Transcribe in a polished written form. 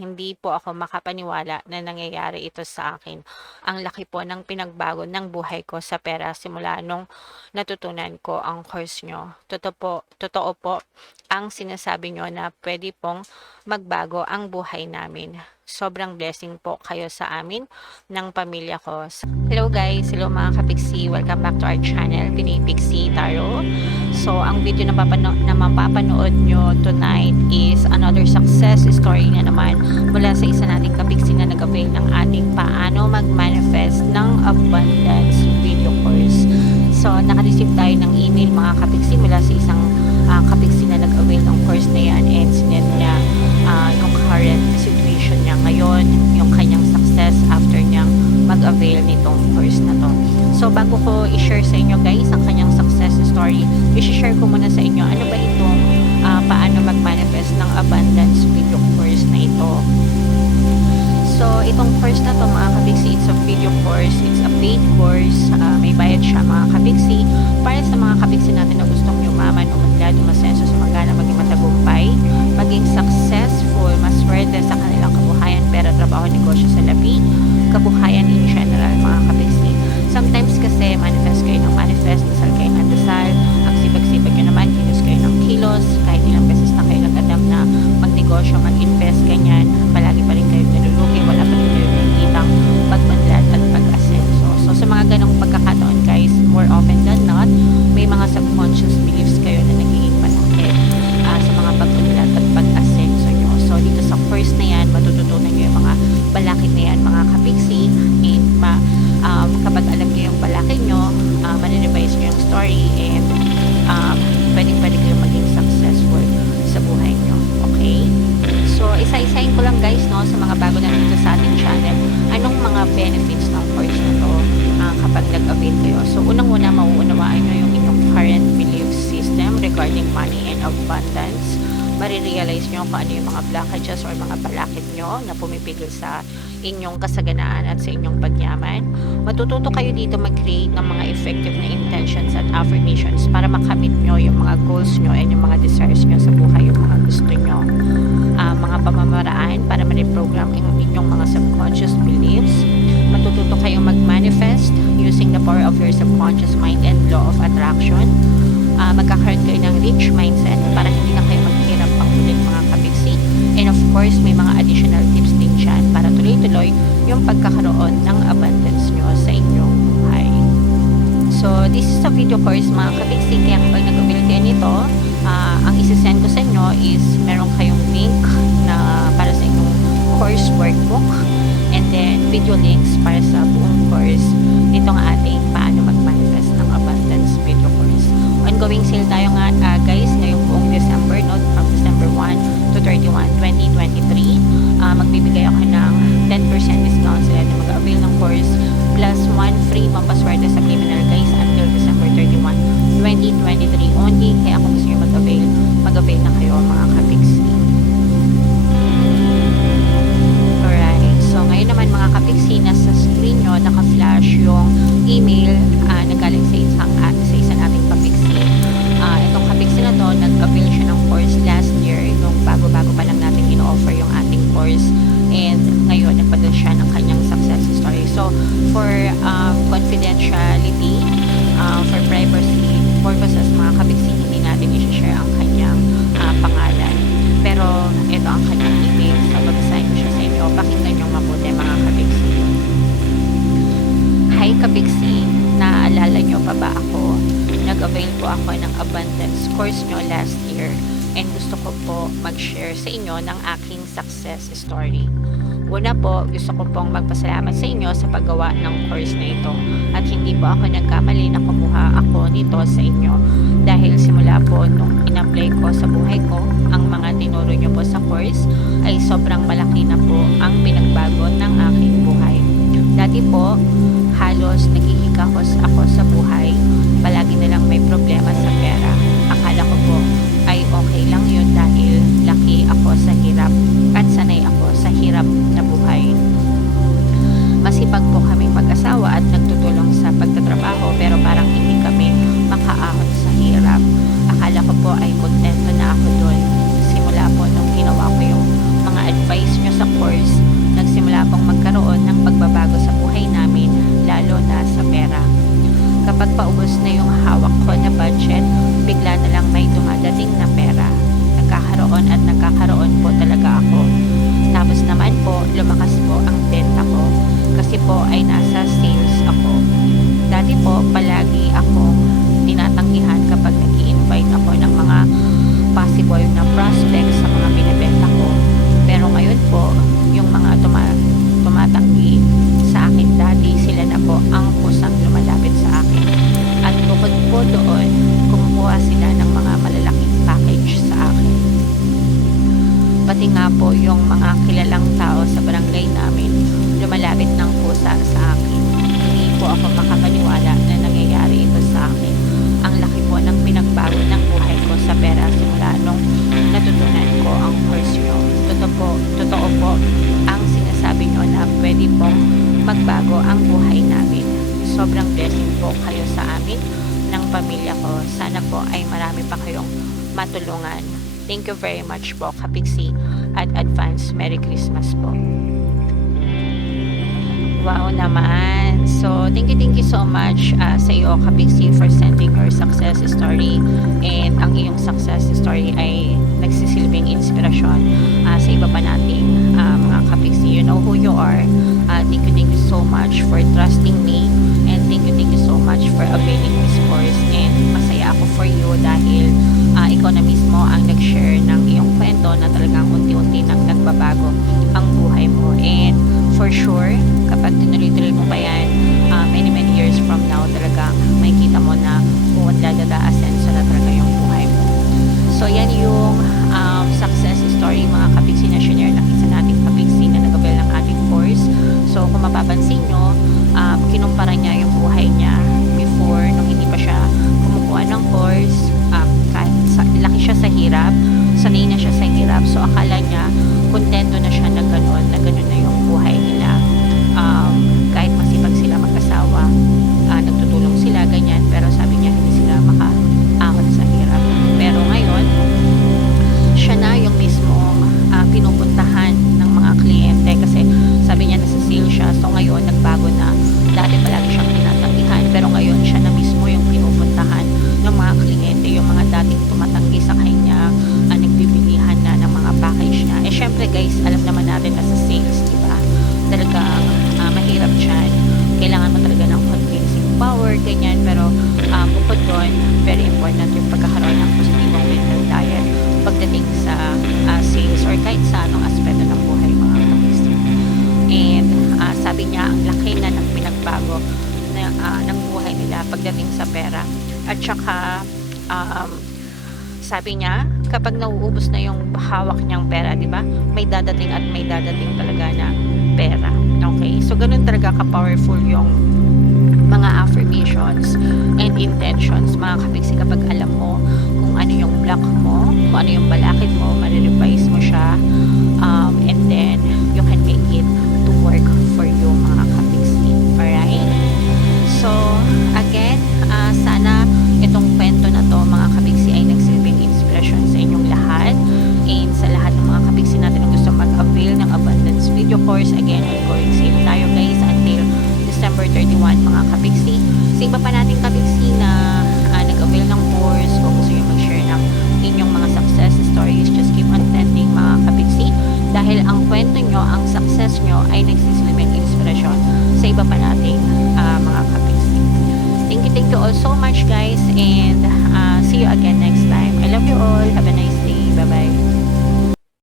Hindi po ako makapaniwala na nangyayari ito sa akin. Ang laki po ng pinagbago ng buhay ko sa pera simula nung natutunan ko ang course nyo. Totoo po ang sinasabi nyo na pwede pong magbago ang buhay namin. Sobrang blessing po kayo sa amin ng pamilya ko. Hello guys, hello mga kapiksi. Welcome back to our channel, Pinoy Pixie Tarot. So, ang video na mapapanood nyo tonight is another success story na naman mula sa isa nating kapiksi na nag-avail ng ating paano mag-manifest ng abundance video course. So, naka-receive tayo ng email mga kapiksi mula sa isang kapiksi na nag-avail ng course na yan, and sinend niya yung current situation niya ngayon, yung kanyang success after niyang mag-avail nitong course na to. So, bago ko i-share sa inyo guys ang kanyang success story, i-share ko muna sa inyo ano ba itong paano mag-manifest ng abundance video course na ito. So, itong course na to mga kabiksi, it's a video course, it's a paid course, may bayad siya mga kabiksi, para sa mga kabiksi natin na gustong yumaman, umunlad, umasenso, sumagana, maging matagumpay, maging successful, maswerte sa kanilang kabuhayan, pera, trabaho, negosyo sa labi, kabuhayan in general mga kabiksi. Sometimes kasi manifest kayo ng manifest, dasal kayo ng dasal, ang sipag-sipag nyo naman, kilos kayo ng kilos, kahit ilang beses na kayo nag-attempt na magnegosyo, mag-invest, ganyan, palagi pa rin kayo nalulugi, wala pa rin kayo nakikitang pagbanlat at pag-asenso. So sa mga ganong pagkakataon guys, more often than not, may mga subconscious beliefs kayo na nagiging panakit sa mga pagbanlat at pag-asenso nyo. So dito sa course na yan, matututunan nyo yung mga balakid na yan mga kapiksi, and kapag alam nyo yung balakid nyo, manirevise nyo yung story, and pwede kayo maging successful sa buhay nyo. Okay? So, isa-isahin ko lang guys, no, sa mga bago na dito sa ating channel, anong mga benefits ng course na to kapag nag-avail kayo. So, unang-una, mauunawaan nyo yung inyong current belief system regarding money and abundance. Marirealize nyo kung ano yung mga blockages or mga balakid nyo na pumipigil sa inyong kasaganaan at sa inyong pagyaman. Matututo kayo dito mag-create ng mga effective na intentions at affirmations para makamit nyo yung mga goals nyo and yung mga desires nyo sa buhay, yung mga gusto nyo. Mga pamamaraan para ma-reprogram yung inyong mga subconscious beliefs. Matututo kayong mag-manifest using the power of your subconscious mind and law of attraction. Magkakaroon kayo ng rich mindset para hindi na kayo maghirap pang ulit mga kapiksi. And of course, may mga additional tips din dyan para tuloy-tuloy yung pagkakaroon ng abundance nyo sa inyong buhay. So, this is a video course mga kapiksi, kaya kapag nag-avail kayo nito, ang isi-send ko sa inyo is meron kayong link na para sa inyong course workbook, and then video links para sa buong course nitong ating paano mag-manifest ng abundance video course. Ongoing sale tayo nga guys ngayong buong December, no? From December 1 to 31, 2023. Magbibigay ako ng 10% discount sa lahat na mag-avail ng course, plus 1 free pampaswerte sa criminal guys until December 31, 2023 only. Kaya kung gusto nyo mag-avail na kayo mga kapiksi. Alright, so ngayon naman mga kapiksi, nasa screen nyo naka-flash yung email na galing sa isa nating kapiksi. Itong kapiksi na to, nag-avail siya ng course last year, nung bago-bago pa lang natin in-offer yung ating course, and ngayon nagpadala siya ng kanyang success story. So for confidentiality, for privacy purposes mga kapiksi, hindi natin i-share ang kanyang pangalan, pero ito ang kanyang email. So babasahin ko siya sa inyo, pakinggan nyo mabuti mga kapiksi. Hi kapiksi, naaalala nyo pa ba ako? Nag-avail po ako ng abundance course nyo last year, and gusto ko po mag-share sa inyo ng aking success story. Una po, gusto ko pong magpasalamat sa inyo sa paggawa ng course na ito, at hindi po ako nagkamali na kumuha ako nito sa inyo, dahil simula po nung in-apply ko sa buhay ko ang mga tinuro nyo po sa course ay sobrang malaki na po ang pinagbago ng aking buhay. Dati po, halos naghihikahos ako sa buhay, palagi na lang may problema sa pera. Akala ko po ay okay lang yun dahil laki ako sa hirap at sanay ako sa hirap na buhay. Masipag po kaming mag-asawa at nagtutulong sa pagtatrabaho, pero parang hindi kami makaahon sa hirap. Akala ko po ay kontento na ako doon. Simula po nung ginawa ko yung mga advice nyo sa course, nagsimula pong magkaroon ng pagbabago sa buhay namin, lalo na sa pera. Kapag paubos na yung hawak ko na budget, bigla na lang may dumadating na pera. Nagkakaroon po talaga ako. Tapos naman po, lumakas po ang benta ko kasi po ay nasa sales ako. Dati po, palagi akong tinatanggihan kapag nag-i-invite ako ng mga possible na prospects sa mga binibenta ko. Pero ngayon po, yung mga tumatanggi sa akin dati, sila na po ang kusang lumalapit sa akin. At bukod po doon, kumukuha sila ng mga malalaking package sa akin. Pati nga po yung mga kilalang tao sa barangay namin, lumalapit ng kusa sa akin. Hindi po ako makapaniwala na nangyayari ito sa akin. Ang laki po ng pinagbago ng buhay ko sa pera simula nung natutunan ko ang course nyo. Totoo po ang sinasabi nyo na pwede pong magbago ang buhay namin. Sobrang blessing po kayo sa amin ng pamilya ko. Sana po ay marami pa kayong matulungan. Thank you very much po, Kapiksi, at advance Merry Christmas po. Wow naman. So, thank you so much sa iyo, Kapiksi, for sending your success story. And ang iyong success story ay nagsisilbing inspirasyon sa iba pa nating mga Kapiksi. You know who you are. Thank you so much for trusting me. And thank you so much for availing this course. And masaya ako for you dahil ikaw na mismo ang nag-share ng iyong kwento na talagang unti-unti nang nagbabago ang buhay mo. And for sure, kapag tinuloy-tuloy mo pa yan, many years from now, talagang makikita mo na asenso na talaga yung buhay mo. So, yan yung success story, mga Kapiksi, na share ng isa nating Kapiksi na nag-avail ng ating course. So, kung mapapansin nyo, kinumpara niya yung buhay niya before, nung hindi pa siya kumukuha ng course. Laki siya sa hirap, sanay na siya sa hirap, so akala niya kontento na siya na gano'n na yung buhay nila. Kahit masipag sila mag-asawa, nagtutulong sila, ganyan, pero sabi niya hindi sila makaahon sa hirap. Pero ngayon, siya na yung mismong pinupuntahan ng mga kliyente kasi sabi niya nasa sales siya, so ngayon nagbago na. Dati palagi siyang tinatanggihan, pero ngayon siya na mismo yung pinupuntahan ng mga kliyente, yung mga dating tumatanggi sa kanya, nagbibilihan na ng mga package niya. Eh syempre guys, alam naman natin na sa sales, di ba? Talagang mahirap dyan. Kailangan mo talaga ng convincing power, ganyan. Pero bukod doon, very important yung pagkakaroon ng positibong mental diet pagdating sa sales or kahit sa anong aspeto ng buhay, mga Kapiksi. And sabi niya, ang laki na ng pinagbago ng buhay nila pagdating sa pera. At saka, sabi niya, kapag nauubos na yung hawak niyang pera, di ba? May dadating at may dadating talaga na pera. Okay? So, ganun talaga ka-powerful yung mga affirmations and intentions, mga Kapiksi, kapag alam mo kung ano yung block mo, kung ano yung balakid mo, ma-revise mo siya, and then you can make it to work for you, mga Kapiksi. Alright? So, again, sana itong kwento na to, mga Kapiksi, ay nagsilbing inspirasyon sa inyong lahat and sa lahat ng mga Kapiksi natin na gusto mag-avail ng Abundance Video Course. Again, ongoing sale tayo guys until December 31, mga Kapiksi. Sa iba pa nating Kapiksi na nag-avail ng course o gusto nyo mag-share ng inyong mga success stories, just keep on sending, mga Kapiksi, dahil ang kwento nyo, ang success nyo ay nagsisilbing inspirasyon sa iba pa nating mga Kapiksi. Thank you all so much guys, and see you again next time. I love you all. Have a nice day. Bye bye.